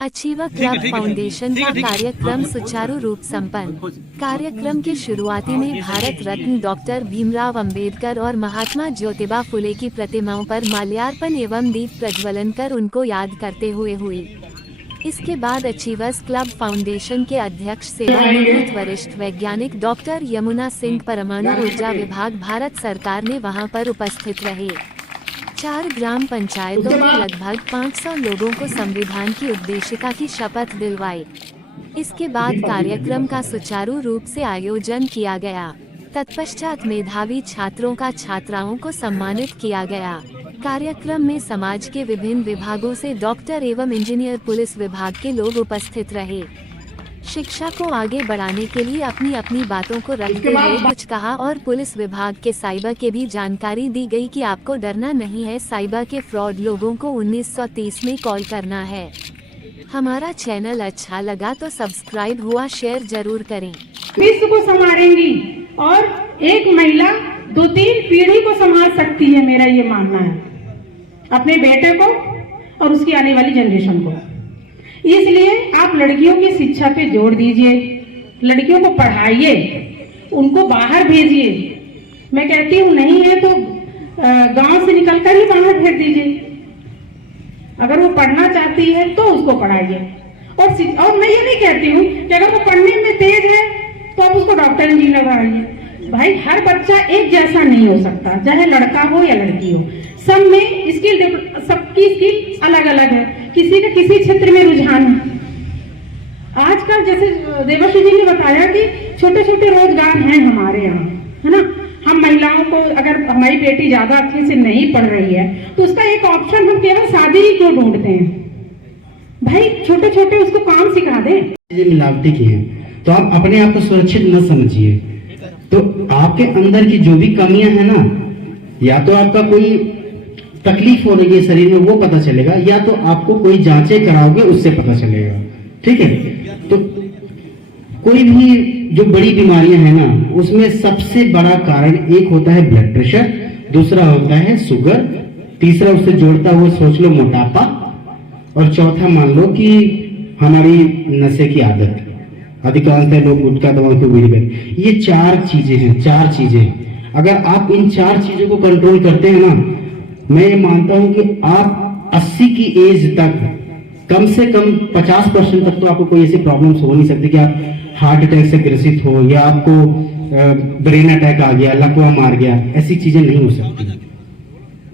Achiever club foundation का कार्यक्रम सुचारू रूप संपन्न। कार्यक्रम की शुरुआती में भारत रत्न डॉक्टर भीमराव अंबेडकर और महात्मा ज्योतिबा फुले की प्रतिमाओं पर माल्यार्पण एवं दीप प्रज्वलन कर उनको याद करते हुए हुई। इसके बाद अचीवर्स क्लब फाउंडेशन के अध्यक्ष सेवानिवृत्त वरिष्ठ वैज्ञानिक डॉक्टर यमुना सिंह परमाणु ऊर्जा विभाग भारत सरकार ने वहां पर उपस्थित रहे। 4 ग्राम पंचायतों में लगभग 500 लोगों को संविधान की उद्देशिका की शपथ दिलवाई। इसके बाद कार्यक्रम का सुचारू रूप से आयोजन किया गया। तत्पश्चात मेधावी छात्रों का छात्राओं को सम्मानित किया गया। कार्यक्रम में समाज के विभिन्न विभागों से डॉक्टर एवं इंजीनियर, पुलिस विभाग के लोग उपस्थित रहे। शिक्षा को आगे बढ़ाने के लिए अपनी अपनी बातों को रखते हुए कुछ कहा और पुलिस विभाग के साइबर के भी जानकारी दी गई कि आपको डरना नहीं है, साइबर के फ्रॉड लोगों को 1930 में कॉल करना है। हमारा चैनल अच्छा लगा तो सब्सक्राइब हुआ, शेयर जरूर करें। विश्व को संवारेंगी और एक महिला 2-3 पीढ़ी को संभाल सकती है, मेरा ये मानना है, अपने बेटे को और उसकी आने वाली जनरेशन को। इसलिए आप लड़कियों की शिक्षा पे जोर दीजिए, लड़कियों को पढ़ाइए, उनको बाहर भेजिए। मैं कहती हूँ नहीं है तो गांव से निकलकर ही बाहर भेज दीजिए। अगर वो पढ़ना चाहती है तो उसको पढ़ाइए। और मैं ये नहीं कहती हूँ कि अगर वो पढ़ने में तेज है तो आप उसको डॉक्टर इंजीनियर बनाइए। भाई हर बच्चा एक जैसा नहीं हो सकता, चाहे लड़का हो या लड़की हो। सब में सबकी स्किल अलग अलग है, किसी का किसी क्षेत्र में रुझान है। आजकल जैसे देवाश्री जी ने बताया कि छोटे छोटे रोजगार हैं हमारे यहाँ, है ना। हम महिलाओं को, अगर हमारी बेटी ज्यादा अच्छे से नहीं पढ़ रही है तो उसका एक ऑप्शन हम केवल शादी ही क्यों ढूंढते हैं। भाई छोटे छोटे उसको काम सिखा दें। ये मिलावटी की है तो आप अपने आप को सुरक्षित न समझिए। तो आपके अंदर की जो भी कमियां हैं ना, या तो आपका कोई तकलीफ हो रही है शरीर में वो पता चलेगा, या तो आपको कोई जांचें कराओगे उससे पता चलेगा। ठीक है, तो कोई भी जो बड़ी बीमारियां हैं ना, उसमें सबसे बड़ा कारण एक होता है ब्लड प्रेशर, दूसरा होता है शुगर, तीसरा उससे जोड़ता हुआ सोच लो मोटापा, और चौथा मान लो कि हमारी नशे की आदत। अधिकांशतः लोग गुटखा दवाओं को बीड़ी। ये 4 चीजें हैं, 4 चीजें। अगर आप इन 4 चीजों को कंट्रोल करते हैं ना, मैं ये मानता हूं कि आप 80 की एज तक कम से कम 50% तक तो आपको कोई ऐसी प्रॉब्लम्स हो नहीं सकती कि आप हार्ट अटैक से ग्रसित हो या आपको ब्रेन अटैक आ गया, लकवा मार गया, ऐसी चीजें नहीं हो सकती।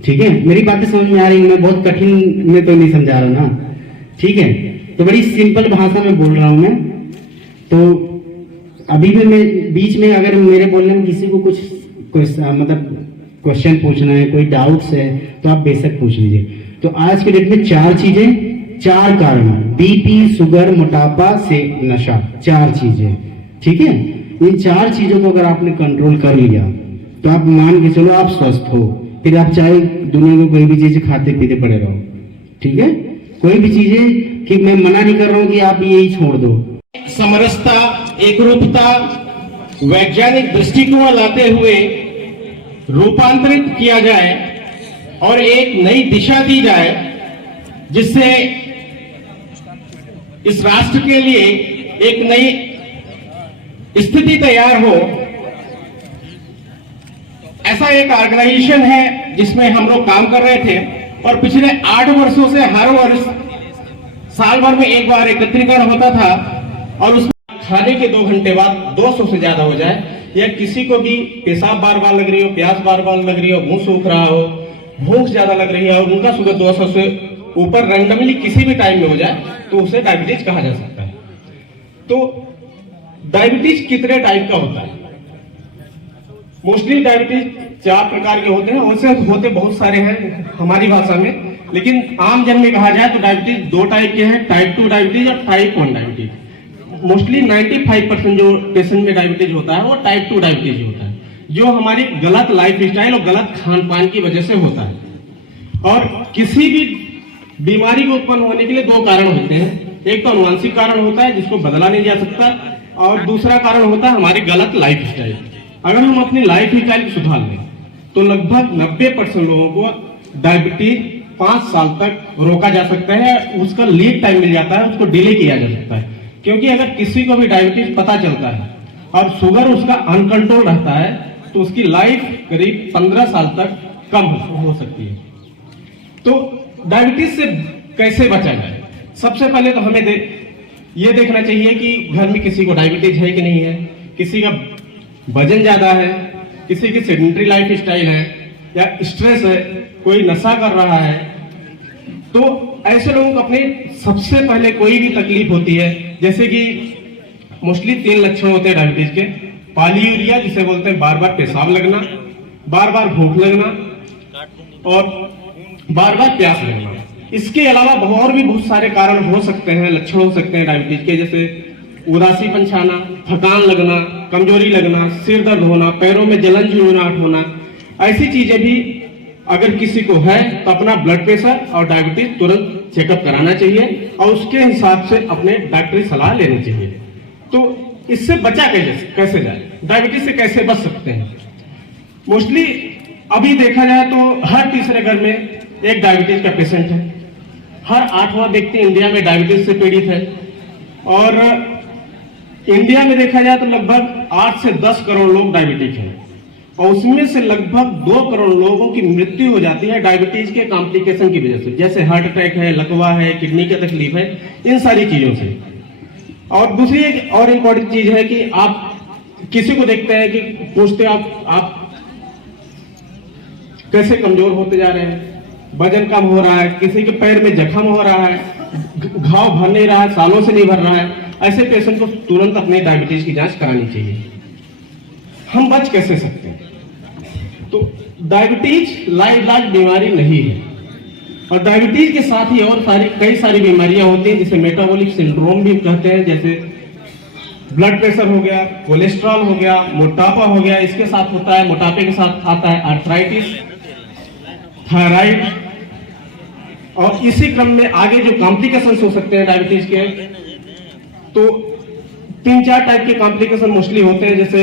ठीक है, मेरी बातें समझ में आ रही है? मैं बहुत कठिन में तो नहीं समझा रहा ना। ठीक है, तो बड़ी सिंपल भाषा में बोल रहा हूं मैं। तो अभी भी मैं बीच में अगर मेरे बोलने में किसी को कुछ मतलब क्वेश्चन पूछना है, कोई डाउट्स है, तो आप बेशक पूछ लीजिए। तो आज के डेट में 4 चीजें, 4 कारण, बीपी, शुगर, मोटापा से नशा, 4 चीजें। ठीक है, इन 4 चीजों को अगर आपने कंट्रोल कर लिया तो आप मान के चलो आप स्वस्थ हो। फिर आप चाहे दुनिया में कोई भी चीज खाते पीते पड़े रहो। ठीक है, कोई भी चीजें कि मैं मना नहीं कर रहा हूं कि आप यही छोड़ दो। समरसता, एकरूपता, वैज्ञानिक दृष्टिकोण लाते हुए रूपांतरित किया जाए और एक नई दिशा दी जाए, जिससे इस राष्ट्र के लिए एक नई स्थिति तैयार हो। ऐसा एक ऑर्गेनाइजेशन है जिसमें हम लोग काम कर रहे थे और पिछले 8 वर्षों से हर वर्ष साल भर में एक बार एकत्रीकरण होता था और उसमें खाने के 2 घंटे बाद 200 से ज्यादा हो जाए, या किसी को भी पेशाब बार बार लग रही हो, प्यास बार बार लग रही हो, मुंह सूख रहा हो, भूख ज्यादा लग रही है और उनका शुगर 200 से ऊपर रैंडमली किसी भी टाइम में हो जाए तो उसे डायबिटीज कहा जा सकता है। तो डायबिटीज कितने टाइप का होता है? मोस्टली डायबिटीज 4 प्रकार के होते हैं, वैसे होते बहुत सारे हैं हमारी भाषा में, लेकिन आम जन में कहा जाए तो डायबिटीज 2 टाइप के हैं, टाइप 2 डायबिटीज और टाइप 1 डायबिटीज। मोस्टली 95% जो पेशेंट में डायबिटीज होता है वो टाइप 2 डायबिटीज होता है, जो हमारी गलत लाइफ स्टाइल और गलत खान पान की वजह से होता है। और किसी भी बीमारी को उत्पन्न होने के लिए 2 कारण होते हैं। एक तो अनुवांशिक कारण होता है जिसको बदला नहीं जा सकता, और दूसरा कारण होता है हमारी गलत लाइफ स्टाइल। अगर हम अपनी लाइफ स्टाइल सुधार लें तो लगभग 90% लोगों को डायबिटीज 5 साल तक रोका जा सकता है, उसका लीड टाइम मिल जाता है, उसको डिले किया जा सकता है। क्योंकि अगर किसी को भी डायबिटीज पता चलता है और शुगर उसका अनकंट्रोल रहता है तो उसकी लाइफ करीब 15 साल तक कम हो सकती है। तो डायबिटीज से कैसे बचा जाए? सबसे पहले तो हमें ये देखना चाहिए कि घर में किसी को डायबिटीज है कि नहीं है, किसी का वजन ज्यादा है, किसी की सेडेंटरी लाइफ स्टाइल है या स्ट्रेस है, कोई नशा कर रहा है। तो ऐसे लोगों को अपने सबसे पहले कोई भी तकलीफ होती है, जैसे कि मोस्टली 3 लक्षण होते हैं डायबिटीज के। पॉलीयूरिया जिसे बोलते हैं बार बार पेशाब लगना, बार बार भूख लगना और बार बार प्यास लगना। इसके अलावा और भी बहुत सारे कारण हो सकते हैं, लक्षण हो सकते हैं डायबिटीज के, जैसे उदासीपन छाना, थकान लगना, कमजोरी लगना, सिर दर्द होना, पैरों में जलन झुंझुनाहट होना। ऐसी चीजें भी अगर किसी को है तो अपना ब्लड प्रेशर और डायबिटीज तुरंत चेकअप कराना चाहिए और उसके हिसाब से अपने डॉक्टरी सलाह लेनी चाहिए। तो इससे बचा कैसे जाए, डायबिटीज से कैसे बच सकते हैं? मोस्टली अभी देखा जाए तो हर तीसरे घर में एक डायबिटीज का पेशेंट है, हर 8वां व्यक्ति इंडिया में डायबिटीज से पीड़ित है और इंडिया में देखा जाए तो लगभग 8 से 10 करोड़ लोग डायबिटिक हैं और उसमें से लगभग 2 करोड़ लोगों की मृत्यु हो जाती है डायबिटीज के कॉम्प्लिकेशन की वजह से, जैसे हार्ट अटैक है, लकवा है, किडनी की तकलीफ है, इन सारी चीजों से। और दूसरी एक और इम्पोर्टेंट चीज है कि आप किसी को देखते हैं कि पूछते आप कैसे कमजोर होते जा रहे हैं, वजन कम हो रहा है, किसी के पैर में जख्म हो रहा है, घाव भर नहीं रहा है, सालों से नहीं भर रहा है, ऐसे पेशेंट को तुरंत अपने डायबिटीज की जांच करानी चाहिए। हम बच कैसे सकते हैं? तो डायबिटीज लाइलाज बीमारी नहीं है और डायबिटीज के साथ ही और कई सारी बीमारियां होती हैं जिसे मेटाबॉलिक सिंड्रोम भी कहते हैं, जैसे ब्लड प्रेशर हो गया, कोलेस्ट्रॉल हो गया, मोटापा हो गया। इसके साथ होता है, मोटापे के साथ आता है आर्थराइटिस, थायराइड और इसी क्रम में आगे जो कॉम्प्लिकेशंस हो सकते हैं डायबिटीज के, तो 3-4 टाइप के कॉम्प्लिकेशन मोस्टली होते हैं, जैसे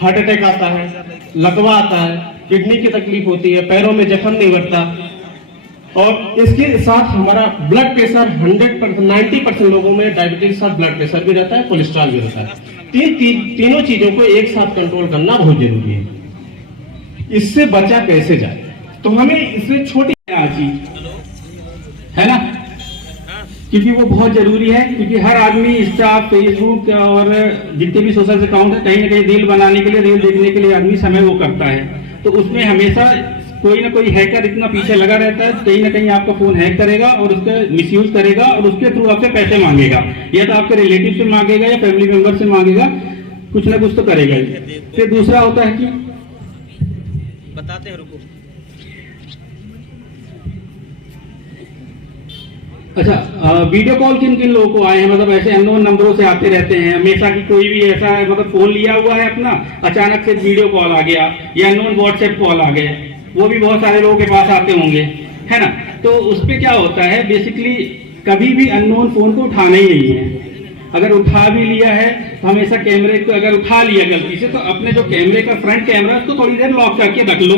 हार्ट अटैक आता है, लकवा आता है, किडनी की तकलीफ होती है, पैरों में जख्म नहीं बढ़ता और इसके साथ हमारा ब्लड प्रेशर 100% 90% लोगों में डायबिटीज के साथ ब्लड प्रेशर भी रहता है, कोलेस्ट्रॉल भी रहता है। तीनों चीजों को एक साथ कंट्रोल करना बहुत जरूरी है। इससे बचा कैसे जाए? तो हमें इससे छोटी चीज है ना, क्योंकि वो बहुत जरूरी है, क्योंकि हर आदमी इंस्टा, फेसबुक और जितने भी सोशल अकाउंट है, कहीं ना कहीं रील बनाने के लिए, रील देखने के लिए आदमी समय वो करता है। तो उसमें हमेशा कोई ना कोई हैकर इतना पीछे लगा रहता है, कहीं ना कहीं आपका फोन हैक करेगा और उसका मिसयूज करेगा और उसके थ्रू आपसे पैसे मांगेगा, या तो आपके रिलेटिव से मांगेगा या फैमिली मेंबर से मांगेगा, कुछ ना कुछ तो करेगा ही। फिर दूसरा होता है कि बताते हैं, रुको। अच्छा, वीडियो कॉल किन किन लोगों को आए हैं? मतलब ऐसे अननोन नंबरों से आते रहते हैं हमेशा, कि कोई भी ऐसा है मतलब फोन लिया हुआ है अपना, अचानक से वीडियो कॉल आ गया या अननोन व्हाट्सएप कॉल आ गए, वो भी बहुत सारे लोगों के पास आते होंगे, है ना। तो उस पर क्या होता है, बेसिकली कभी भी अननोन फोन को उठाना ही नहीं है। अगर उठा भी लिया है तो हमेशा कैमरे को, अगर उठा लिया गलती से, तो अपने जो कैमरे का फ्रंट कैमरा उसको थोड़ी देर लॉक करके रख लो,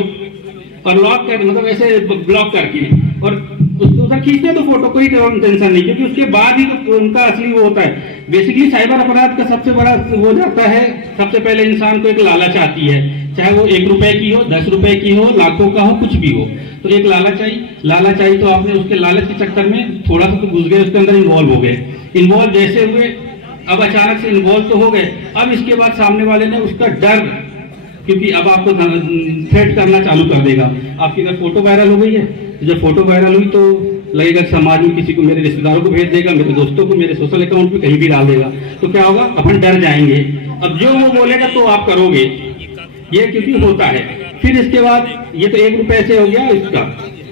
और लॉक कर मतलब ऐसे ब्लॉक करके, और उसको उधर खींचते तो फोटो, कोई टेंशन नहीं, क्योंकि उसके बाद ही तो उनका असली वो होता है। बेसिकली साइबर अपराध का सबसे बड़ा वो जाता है, सबसे पहले इंसान को एक लालच आती है, चाहे वो 1 रुपए की हो, 10 रुपए की हो, लाखों का हो, कुछ भी हो, तो एक लालच आई तो आपने उसके लालच के चक्कर में थोड़ा सा तो घुस गए, उसके अंदर इन्वॉल्व हो गए। इन्वॉल्व जैसे हुए, अब अचानक से इन्वॉल्व तो हो गए, अब इसके बाद सामने वाले ने उसका डर, क्योंकि अब आपको थ्रेट करना चालू कर देगा। आपकी अगर फोटो वायरल हो गई है, तो जब फोटो वायरल हुई तो लगेगा समाज में किसी को, मेरे रिश्तेदारों को भेज देगा, मेरे दोस्तों को, मेरे सोशल अकाउंट पे कहीं भी डाल देगा, तो क्या होगा, अपन डर जाएंगे। अब जो वो बोलेगा तो आप करोगे, ये क्योंकि होता है। फिर इसके बाद ये तो 1 रुपए से हो गया इसका,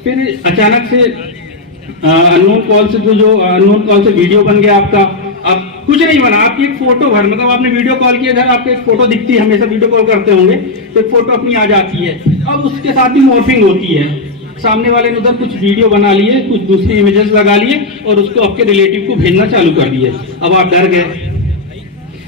फिर अचानक से अननोन कॉल से जो अननोन कॉल से वीडियो बन गया आपका। अब कुछ नहीं बना, आपकी एक फोटो भर, मतलब आपने वीडियो कॉल किया, इधर आपको एक फोटो दिखती है, हमेशा वीडियो कॉल करते होंगे तो एक फोटो अपनी आ जाती है। अब उसके साथ भी मॉर्फिंग होती है, सामने वाले ने उधर कुछ वीडियो बना लिए, कुछ दूसरी इमेजेस लगा लिए और उसको आपके रिलेटिव को भेजना चालू कर दिए। अब आप डर गए,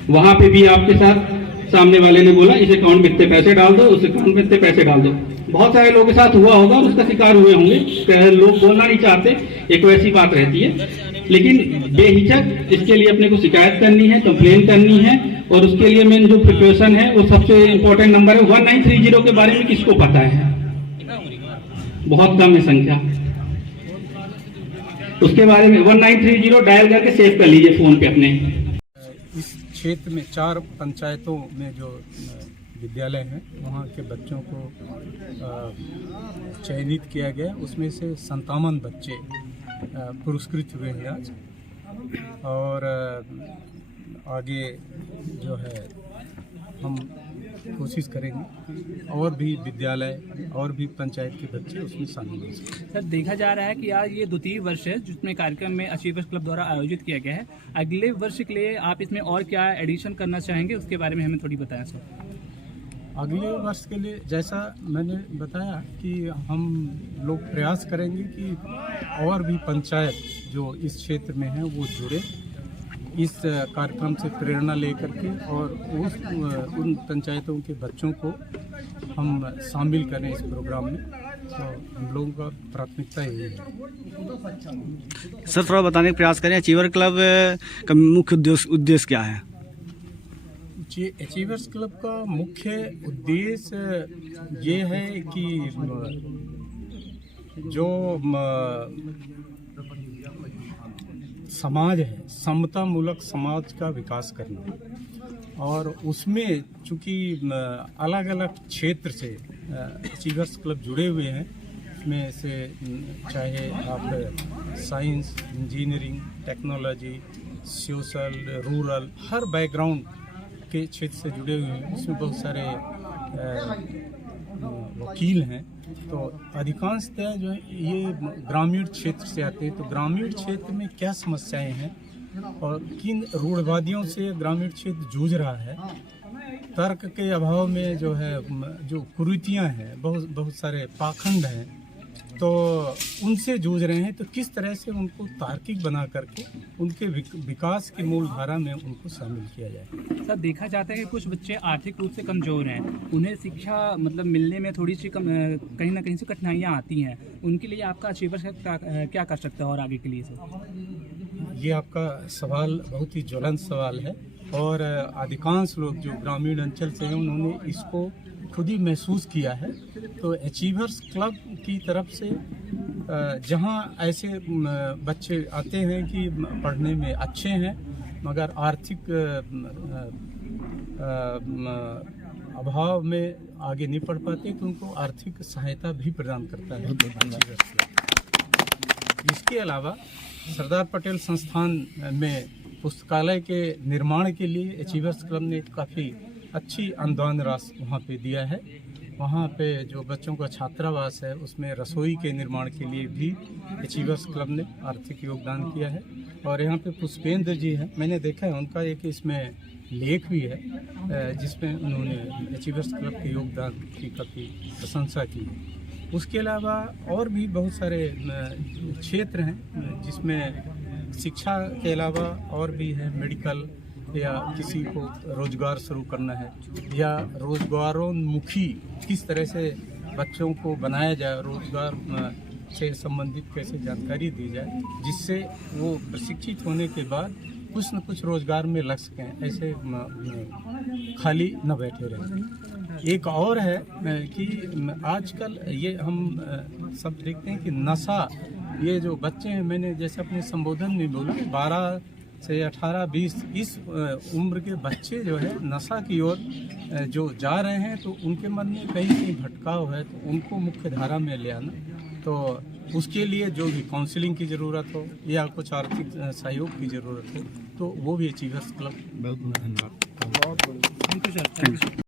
वहां पे भी आपके साथ सामने वाले ने बोला इस अकाउंट में इतने पैसे डाल दो, उस अकाउंट में इतने पैसे डाल दो, बहुत सारे लोगों के साथ हुआ होगा और उसका शिकार हुए होंगे। लोग बोलना नहीं चाहते, एक वैसी बात रहती है, लेकिन बेहिचक इसके लिए अपने को शिकायत करनी है, कंप्लेन करनी है। और उसके लिए मेन जो प्रिपरेशन है वो सबसे इम्पोर्टेंट नंबर है 1930 के बारे में किसको पता है? बहुत कम है संख्या। उसके बारे में 1930 डायल करके सेव कर लीजिए फोन पे अपने। इस क्षेत्र में 4 पंचायतों में जो विद्यालय हैं वहाँ के बच्चों को चयनित किया गया। उसमें से 57 बच्चे पुरस्कृत हुए हैं आज। और आगे जो है हम कोशिश करेंगे और भी विद्यालय और भी पंचायत के बच्चे उसमें शामिल हो सकें। सर, देखा जा रहा है कि आज ये द्वितीय वर्ष है जिसमें कार्यक्रम में अचीवर्स क्लब द्वारा आयोजित किया गया है। अगले वर्ष के लिए आप इसमें और क्या एडिशन करना चाहेंगे, उसके बारे में हमें थोड़ी बताएं सर। अगले वर्ष के लिए जैसा मैंने बताया कि हम लोग प्रयास करेंगे कि और भी पंचायत जो इस क्षेत्र में हैं वो जुड़े इस कार्यक्रम से प्रेरणा लेकर के, और उन पंचायतों के बच्चों को हम शामिल करें इस प्रोग्राम में। तो हम लोगों का प्राथमिकता यही है। सर, थोड़ा बताने का प्रयास करें, अचीवर क्लब का मुख्य उद्देश्य क्या है? अचीवर्स क्लब का मुख्य उद्देश्य ये है कि जो समाज है, समता मूलक समाज का विकास करना। और उसमें चूँकि अलग अलग क्षेत्र से अचीवर्स क्लब जुड़े हुए हैं, इसमें से चाहे आप science, engineering, technology, social, rural, हर बैकग्राउंड के क्षेत्र से जुड़े हुए हैं। उसमें बहुत सारे वकील हैं। तो अधिकांशतः जो है ये ग्रामीण क्षेत्र से आते हैं। तो ग्रामीण क्षेत्र में क्या समस्याएं हैं और किन रूढ़वादियों से ग्रामीण क्षेत्र जूझ रहा है, तर्क के अभाव में जो है जो कुरीतियां हैं, बहुत सारे पाखंड हैं, तो उनसे जूझ रहे हैं। तो किस तरह से उनको तार्किक बना करके उनके विकास की मूल धारा में उनको शामिल किया जाए। सर, देखा जाता है कि कुछ बच्चे आर्थिक रूप से कमज़ोर हैं, उन्हें शिक्षा मतलब मिलने में थोड़ी सी कहीं ना कहीं से कठिनाइयाँ आती हैं। उनके लिए आपका अचीवर्स क्या कर सकता है और आगे के लिए सर? ये आपका सवाल बहुत ही ज्वलंत सवाल है। और अधिकांश लोग जो ग्रामीण अंचल से हैं उन्होंने इसको खुद ही महसूस किया है। तो अचीवर्स क्लब की तरफ से जहां ऐसे बच्चे आते हैं कि पढ़ने में अच्छे हैं मगर आर्थिक अभाव में आगे नहीं पढ़ पाते, तो उनको आर्थिक सहायता भी प्रदान करता है अचीवर्स क्लब। इसके अलावा सरदार पटेल संस्थान में पुस्तकालय के निर्माण के लिए अचीवर्स क्लब ने काफ़ी अच्छी अनुदान राशि वहाँ पे दिया है। वहाँ पे जो बच्चों का छात्रावास है उसमें रसोई के निर्माण के लिए भी अचीवर्स क्लब ने आर्थिक योगदान किया है। और यहाँ पे पुष्पेंद्र जी हैं, मैंने देखा है उनका एक इसमें लेख भी है जिसमें उन्होंने अचीवर्स क्लब के योगदान की काफ़ी प्रशंसा की। उसके अलावा और भी बहुत सारे क्षेत्र हैं जिसमें शिक्षा के अलावा और भी है, मेडिकल या किसी को रोजगार शुरू करना है या रोजगारोन्मुखी किस तरह से बच्चों को बनाया जाए, रोजगार से संबंधित कैसे जानकारी दी जाए जिससे वो प्रशिक्षित होने के बाद कुछ न कुछ रोजगार में लग सकें, ऐसे खाली न बैठे रहें। एक और है कि आजकल ये हम सब देखते हैं कि नशा, ये जो बच्चे हैं, मैंने जैसे अपने संबोधन में बोला 12 से 18-20 इस उम्र के बच्चे जो है नशा की ओर जो जा रहे हैं, तो उनके मन में कहीं कहीं भटकाव है, तो उनको मुख्य धारा में ले आना। तो उसके लिए जो भी काउंसलिंग की ज़रूरत हो या कुछ आर्थिक सहयोग की ज़रूरत हो तो वो भी अचीवर्स क्लब। बहुत धन्यवाद।